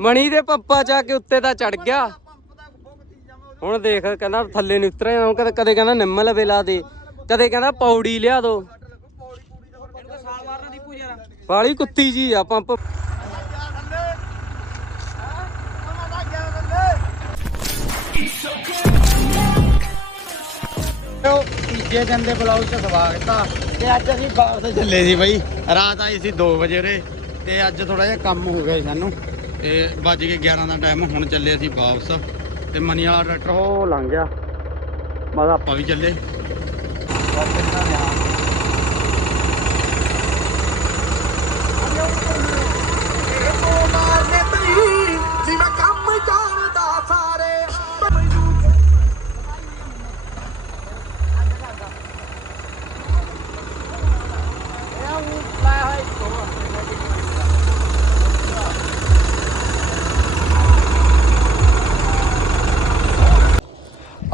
ਮਣੀ ਦੇ ਪੱਪਾ ਚਾ ਕੇ ਉੱਤੇ ਤਾਂ ਚੜ ਗਿਆ। ਹੁਣ ਦੇਖ ਕਹਿੰਦਾ ਥੱਲੇ ਨਹੀਂ ਉਤਰਿਆ ਜਾਣਾ ਕਦੇ ਕਦੇ ਕਹਿੰਦਾ ਨਿੰਮ ਲਵੇ ਲਾ ਦੇ ਕਦੇ ਕਹਿੰਦਾ ਪੌੜੀ ਲਿਆ ਦੋ। ਵਾਲੀ ਕੁੱਤੀ ਜੀ ਆ ਪੰਪ। ਤੀਜੇ ਦਿਨ ਦੇ ਬਲੌਗ 'ਚ ਸਵਾਗਤ ਆ। ਤੇ ਅੱਜ ਅਸੀਂ ਵਾਪਸ ਚੱਲੇ ਸੀ ਬਾਈ। ਰਾਤ ਆਈ ਸੀ 2 ਵਜੇ ਉਰੇ। ਤੇ ਅੱਜ ਥੋੜਾ ਜਿਹਾ ਕੰਮ ਹੋ ਗਿਆ ਸੀ ਸਾਨੂੰ। ਤੇ ਵੱਜ ਕੇ 11 ਦਾ ਟਾਈਮ ਹੁਣ ਚੱਲੇ ਅਸੀਂ ਵਾਪਸ ਤੇ ਮਨੀ ਟਰੈਕਟਰ ਉਹ ਲੰਘ ਗਿਆ। ਬਸ ਆਪਾਂ ਵੀ ਚੱਲੇ।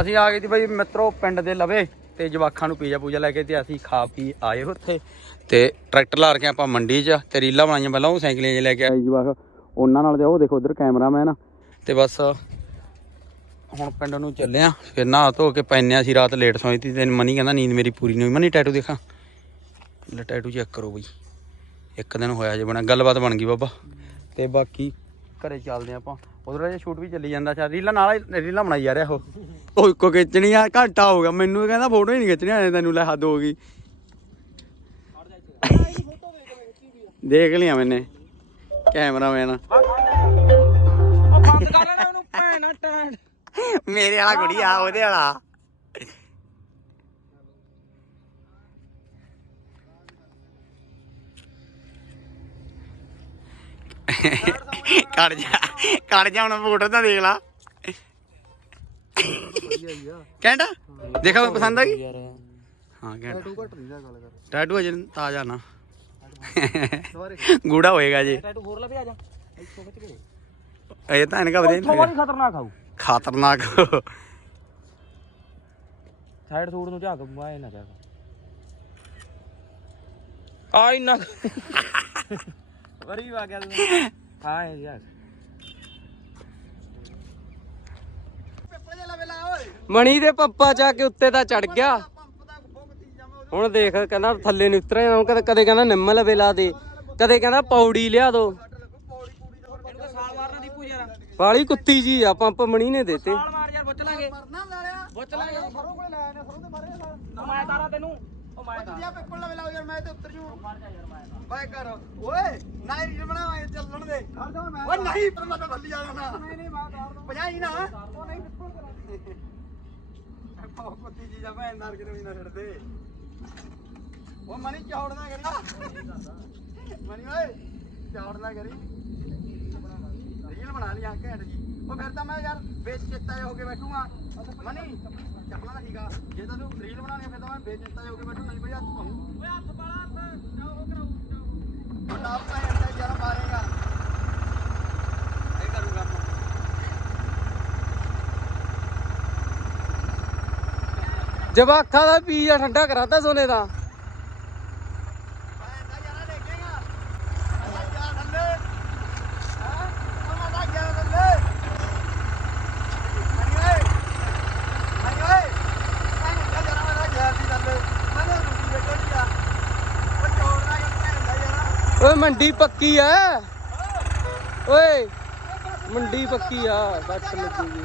ਅਸੀਂ ਆ ਗਏ ਸੀ ਬਾਈ ਮਿੱਤਰੋ ਪਿੰਡ ਦੇ ਲਵੇ ਤੇ ਜਵਾਖਾਂ ਨੂੰ ਪੀਜਾ ਪੂਜਾ ਲੈ ਕੇ ਤੇ ਅਸੀਂ ਖਾ ਪੀ ਆਏ ਉੱਥੇ। ਤੇ ਟਰੈਕਟਰ ਲਾ ਕੇ ਆਪਾਂ ਮੰਡੀ 'ਚ ਤੇ ਰੀਲਾਂ ਬਣਾਈਆਂ ਪਹਿਲਾਂ ਉਹ ਸਾਈਕਲੀਆਂ 'ਚ ਲੈ ਕੇ ਆਏ। ਜਵਾਖ ਉਹਨਾਂ ਨਾਲ ਤੇ ਉਹ ਦੇਖੋ ਉਧਰ ਕੈਮਰਾਮੈਨ ਤੇ ਬਸ ਹੁਣ ਪਿੰਡ ਨੂੰ ਚੱਲੇ ਆ ਫਿਰ ਨਹਾ ਧੋ ਕੇ ਪੈਨੇ ਸੀ ਰਾਤ ਲੇਟ ਸੋਈ ਤੀ ਤੇ ਮਨੀ ਕਹਿੰਦਾ ਨੀਂਦ ਮੇਰੀ ਪੂਰੀ ਨਹੀਂ ਹੋਈ। ਮਨੀ ਟੈਟੂ ਦੇਖਾਂ? ਲੈ ਟੈਟੂ ਚੈੱਕ ਕਰੋ ਬਈ। ਇੱਕ ਦਿਨ ਹੋਇਆ ਜੇ ਬਣਾ ਗੱਲਬਾਤ ਬਣ ਗਈ ਬਾਬਾ। ਤੇ ਬਾਕੀ ਘਰੇ ਚੱਲਦੇ ਆਪਾਂ। ਉਧਰ ਜੇ ਸ਼ੂਟ ਵੀ ਚੱਲੀ ਜਾਂਦਾ ਅੱਛਾ ਰੀਲਾਂ ਨਾਲ ਹੀ- ਰੀਲਾਂ ਬਣਾਈ ਜਾ ਰਿਹਾ ਉਹ। ਉਹ ਇੱਕੋ ਖਿੱਚਣੀ ਆ ਘੰਟਾ ਹੋ ਗਿਆ ਮੈਨੂੰ ਇਹ ਕਹਿੰਦਾ ਫੋਟੋ ਹੀ ਨਹੀਂ ਖਿੱਚਣੀ ਆਏ ਤੈਨੂੰ ਲੈ ਹੱਦ ਹੋ ਗਈ। ਦੇਖ ਲਿਆ ਮੈਨੇ ਕੈਮਰਾਮੈਨ। ਉਹ ਬੰਦ ਕਰ ਲੈਣਾ ਉਹਨੂੰ ਭੈਣਾ ਟੈਂਡ ਮੇਰੇ ਵਾਲਾ ਕੁੜੀ ਆ ਉਹਦੇ ਵਾਲਾ। ਕੱਢ ਜਾ ਕੱਢ ਜਾ ਹੁਣ ਫੋਟੋ ਤਾਂ ਦੇਖ ਲਾ। ਕਹਿੰਦਾ ਦੇਖਾ ਪਸੰਦ ਆ ਗਈ? ਹਾਂ ਕਹਿੰਦਾ ਟੈਟੂ ਅਜੇ ਤਾਜ਼ਾ ਨਾ। ਗੂੜਾ ਹੋਏਗਾ ਜੀ। ਟੈਟੂ ਹੋਰ ਲਵੇ ਆ ਜਾ। ਇੱਥੋਂ ਖਿੱਚ ਕੇ ਇਹ ਤਾਂ ਵਧੀਆ ਨਹੀਂ ਵਾਲੀ ਖਤਰਨਾਕ ਆਊ। ਖਤਰਨਾਕ। ਸਾਈਡ ਸੂਟ ਨੂੰ ਝਾਕ ਮਾਏ ਨਾ ਝਾਕ। ਆ ਇੰਨਾ। ਵਰੀ ਵਾ ਗਿਆ ਤੂੰ। ਮਣੀ ਦੇ ਪੱਪਾ ਚਾ ਕੇ ਉੱਤੇ ਤਾਂ ਚੜ ਗਿਆ। ਹੁਣ ਦੇਖ ਕਹਿੰਦਾ ਥੱਲੇ ਨਹੀਂ ਉਤਰਿਆ ਜਾਣਾ ਕਦੇ ਕਦੇ ਕਹਿੰਦਾ ਨਿੰਮ ਲਵੇ ਲਾ ਦੇ ਕਦੇ ਕਹਿੰਦਾ ਪੌੜੀ ਲਿਆ ਦੋ। ਵਾਲੀ ਕੁੱਤੀ ਜੀ ਆ ਪੰਪ ਮਣੀ ਨੇ ਦੇਤੇ। ਸਾਲ ਮਾਰ ਯਾਰ ਬੁੱਚ ਲਾਂਗੇ। ਬੁੱਚ ਲਾਂਗੇ। ਸਰੋਂ ਕੋਲੇ ਲੈ ਆਨੇ ਸਰੋਂ ਤੇ ਮਾਰੇ ਮੈਂ ਤਾਰਾ ਤੈਨੂੰ। ਉਹ ਮੈਂ ਤਾਰਾ ਪੇਪਰ ਲਵੇ ਲਾਓ ਯਾਰ ਮੈਂ ਤੇ ਉੱਤਰ ਜੂ। ਬਾਏ ਕਰ ਓਏ ਨਾ ਰੀਲ ਬਣਾਵਾਂਗੇ ਚੱਲਣ ਦੇ। ਓਏ ਨਹੀਂ ਪਰ ਮੈਂ ਤਾਂ ਭੱਲੀ ਜਾਣਾ ਨਾ। ਨਹੀਂ ਨਹੀਂ ਮੈਂ ਤਾਰ ਦੂੰ ਭਜਾਈ ਨਾ। ਉਹ ਨਹੀਂ ਬਿਲਕੁਲ ਕਰਾਂ ਕੁੱਤੀ ਜੀ ਜਾ ਮੈਂ ਅੰਦਰ ਕਿਤੇ ਵੀ ਨਾ ਛੱਡਦੇ ਉਹ ਮਨੀ ਚੌੜ ਨਾ ਕਰੀ। ਮਨੀ ਓਏ ਚੌੜ ਨਾ ਕਰੀ। ਰੀਲ ਬਣਾ ਲਈ ਆ ਘੈਂਟ ਜੀ। ਉਹ ਫਿਰ ਤਾਂ ਮੈਂ ਯਾਰ ਬੇਚਿੱਤਾ ਹੋ ਕੇ ਬੈਠੂਗਾ। ਮਨੀ ਚੱਪਲਾਂ ਦਾ ਠੀਕਾ ਜੇ ਤੈਨੂੰ ਰੀਲ ਬਣਾਉਣੀ ਆ, ਫਿਰ ਤਾਂ ਮੈਂ ਬੇਚਿੱਤਾ ਹੋ ਕੇ ਬੈਠੂ ਨਹੀਂ ਬਈ ਹੱਥ ਪਾਉਂ ਓਏ ਹੱਥ ਬਾਲਾ ਹੱਥ। ਉਹ ਕਰਾਉ ਉਹ ਨਾਪ ਤਾਂ ਅੰਡਾ ਯਾਰ ਮਾਰੇਗਾ। ਇਹ ਕਰੂੰਗਾ ਆਪਾਂ। ਜਵਾਖਾਂ ਦਾ ਪੀਆ ਠੰਡਾ ਕਰਾਤਾ ਸੋਨੇ ਦਾ। ਮੰਡੀ ਪੱਕੀ ਆ। ਓਏ ਮੰਡੀ ਪੱਕੀ ਆ ਬੱਟ ਲੱਗੂਗੀ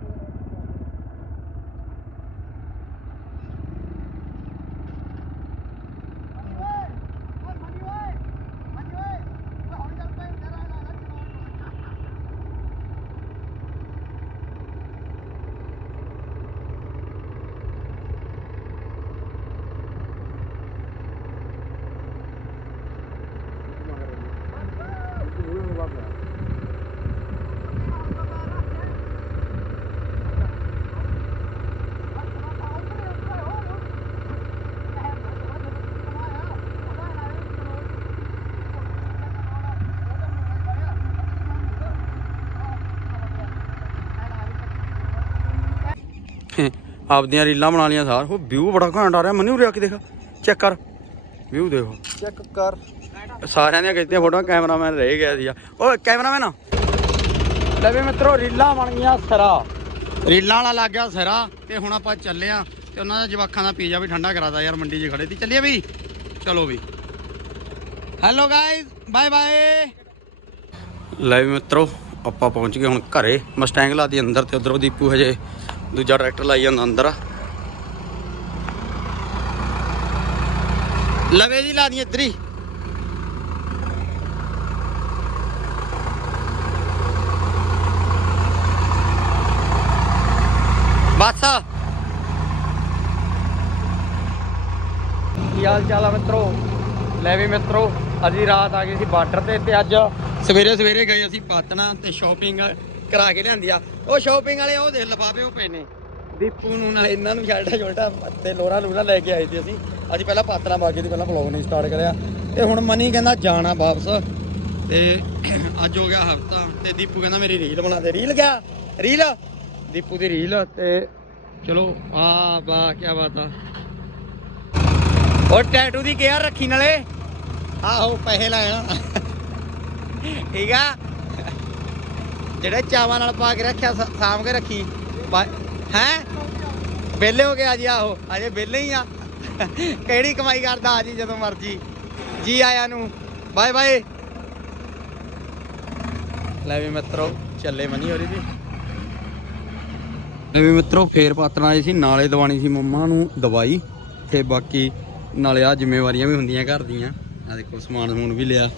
ਆਪਦੀਆਂ ਰੀਲਾਂ ਬਣਾ ਲੀਆਂ ਸਾਰ। ਉਹ ਵਿਊ ਬੜਾ ਘੈਂਟ ਆ ਰਿਹਾ ਮਨੀ ਉਰੇ ਆ ਕੇ ਦੇਖ? ਚੈੱਕ ਕਰ। ਵਿਊ ਦੇਖੋ। ਚੈੱਕ ਕਰ। ਸਾਰਿਆਂ ਦੀਆਂ ਖਿੱਚਦੀਆਂ ਫੋਟੋਆਂ ਕੈਮਰਾਮੈਨ ਰਹਿ ਗਿਆ ਸੀ ਓਏ ਕੈਮਰਾਮੈਨ ਲੈ ਵੀ ਮਿੱਤਰੋ ਰੀਲਾਂ ਬਣ ਗਈਆਂ ਸਰਾ। ਰੀਲਾਂ ਵਾਲਾ ਲੱਗ ਗਿਆ ਸਰਾ। ਤੇ ਹੁਣ ਆਪਾਂ ਚੱਲੇ ਆ ਤੇ ਉਹਨਾਂ ਦਾ ਜਵਾਖਾਂ ਦਾ ਪੀਜ਼ਾ ਵੀ ਠੰਡਾ ਕਰਾਦਾ ਯਾਰ ਮੰਡੀ 'ਚ ਖੜੇ ਸੀ। ਚੱਲੀਏ ਵੀ? ਚਲੋ ਵੀ। ਹੈਲੋ ਗਾਇਜ਼ ਬਾਏ ਬਾਏ ਲੈ ਵੀ ਮਿੱਤਰੋ ਆਪਾਂ ਪਹੁੰਚ ਗਏ ਹੁਣ ਘਰੇ। ਮਸਟੈਂਗ ਲਾਦੀ ਅੰਦਰ ਤੇ ਉਧਰੋਂ ਦੀਪੂ ਹਜੇ ਦੂਜਾ ਟਰੈਕਟਰ ਲਾਈ ਜਾਂਦਾ ਅੰਦਰ। ਲਵੇ ਜੀ, ਲਾ ਦੀ ਇੱਧਰ ਹੀ। ਬਸ। ਕੀ ਹਾਲ ਚਾਲ ਆ ਮਿੱਤਰੋ? ਲੈ ਵੀ ਮਿੱਤਰੋ ਅਸੀਂ ਰਾਤ ਆ ਗਏ ਸੀ ਬਾਰਡਰ ਤੇ ਤੇ ਅੱਜ ਸਵੇਰੇ ਸਵੇਰੇ ਗਏ ਅਸੀਂ ਪਾਤਨਾ ਤੇ ਸ਼ਾਪਿੰਗ ਕਰਾ ਕੇ ਲਿਆਂਦੀ ਆ। ਉਹ ਸ਼ਾਪਿੰਗ ਵਾਲੇ, ਉਹ ਦੇ ਲਫਾਫੇ ਉਹ ਪਏ ਨੇ। ਦੀਪੂ ਨੂੰ ਨਾਲੇ ਇਹਨਾਂ ਨੂੰ ਛੱਡਾ, ਛੋਟਾ ਤੇ ਲੋਰਾ ਲੂਰਾ ਲੈ ਕੇ ਆਏ ਸੀ ਅਸੀਂ। ਅੱਜ ਪਹਿਲਾਂ ਪਾਤਣਾ ਬਾਗੇ ਦੀ ਪਹਿਲਾਂ ਵਲੌਗ ਨਹੀਂ ਸਟਾਰਟ ਕਰਿਆ। ਤੇ ਹੁਣ ਮਨੀ ਕਹਿੰਦਾ ਜਾਣਾ ਵਾਪਸ। ਤੇ ਅੱਜ ਹੋ ਗਿਆ ਹਫਤਾ। ਤੇ ਦੀਪੂ ਕਹਿੰਦਾ ਮੇਰੀ ਰੀਲ ਬਣਾ ਦੇ। ਰੀਲ ਗਿਆ ਰੀਲ ਦੀਪੂ ਦੀ ਰੀਲ ਤੇ ਚਲੋ, ਆ ਬਾ ਕੀ ਬਾਤ ਆ। ਉਹ ਟੈਟੂ ਦੀ ਕੇਅਰ ਰੱਖੀ ਨਾਲੇ। ਆਹੋ, ਪੈਸੇ ਲਾਇਆ ਠੀਕ ਆ? ਜਿਹੜੇ ਚਾਵਾਂ ਨਾਲ ਪਾ ਕੇ ਰੱਖਿਆ, ਸਾ- ਕੇ ਰੱਖੀ। ਹੈ? ਵਿਹਲੇ ਹੋ ਗਏ ਅੱਜ ਆਹੋ, ਅਜੇ ਵਿਹਲੇ ਹੀ ਆ। ਕਿਹੜੀ ਕਮਾਈ ਕਰਦਾ ਆ ਜੀ, ਜਦੋਂ ਮਰਜ਼ੀ। ਜੀ ਆਇਆਂ ਨੂੰ। Bye bye. ਲੈ ਵੀ ਮਿੱਤਰੋ, ਚੱਲੇ ਮਨੀ ਹੋਰੀ ਵੀ ਲੈ ਵੀ ਮਿੱਤਰੋ, ਫੇਰ ਪਾਤਣਾ ਆਏ ਸੀ, ਨਾਲੇ ਦਵਾਣੀ ਸੀ ਮੰਮਾ ਨੂੰ ਦਵਾਈ। ਤੇ ਬਾਕੀ ਨਾਲੇ ਆ ਜ਼ਿੰਮੇਵਾਰੀਆਂ ਵੀ ਹੁੰਦੀਆਂ ਘਰ ਦੀਆਂ। ਆ ਦੇਖੋ, ਸਮਾਨ ਸਮੂਨ ਵੀ ਲਿਆ।